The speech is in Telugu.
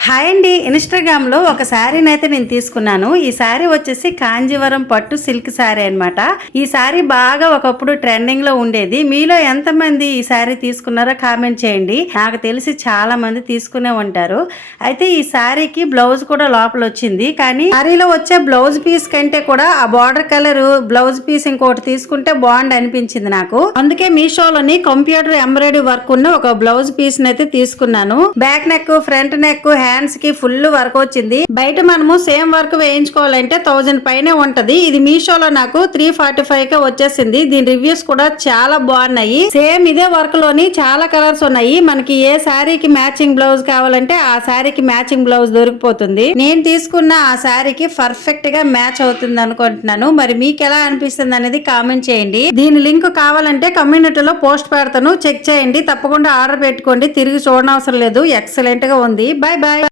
హాయ్ అండి. ఇన్‌స్టాగ్రామ్‌లో ఒక శారీనైతే నేను తీసుకున్నాను. ఈ శారీ వచ్చేసి కాంజీవరం పట్టు సిల్క్ శారీ అనమాట. ఈ శారీ బాగా ఒకప్పుడు ట్రెండింగ్‌లో ఉండేది. మీలో ఎంతమంది ఈ శారీ తీసుకున్నారో కామెంట్ చేయండి. నాకు తెలిసి చాలా మంది తీసుకునే ఉంటారు. అయితే ఈ శారీకి బ్లౌజ్ కూడా లోపల వచ్చింది. కానీ శారీలో వచ్చే బ్లౌజ్ పీస్ కంటే కూడా ఆ బార్డర్ కలర్ బ్లౌజ్ పీస్ ఇంకోటి తీసుకుంటే బాగుంది అనిపించింది నాకు. అందుకే మీషోలోని కంప్యూటర్ ఎంబ్రాయిడరీ వర్క్ ఉన్న ఒక బ్లౌజ్ పీస్ అయితే తీసుకున్నాను. Back neck, front neck, hands కి ఫుల్ వర్క్ వచ్చింది. బయట మనము సేమ్ వర్క్ వేయించుకోవాలంటే 1000 పైనే ఉంటది. ఇది మీషోలో నాకు 345 కే వచ్చేసింది. దీని రివ్యూస్ కూడా చాలా బాగున్నాయి. సేమ్ ఇదే వర్క్ లోని చాలా కలర్స్ ఉన్నాయి. మనకి ఏ శారీకి మ్యాచింగ్ బ్లౌజ్ కావాలంటే ఆ శారీకి మ్యాచింగ్ బ్లౌజ్ దొరికిపోతుంది. నేను తీసుకున్న ఆ శారీకి పర్ఫెక్ట్ గా మ్యాచ్ అవుతుంది అనుకుంటున్నాను. మరి మీకు ఎలా అనిపిస్తుంది అనేది కామెంట్ చేయండి. దీని లింక్ కావాలంటే కమ్యూనిటీలో పోస్ట్ పెడతాను, చెక్ చేయండి. తప్పకుండా ఆర్డర్ పెట్టుకోండి. తిరిగి చూడనవసరం లేదు. ఎక్సలెంట్ గా ఉంది. Bye bye.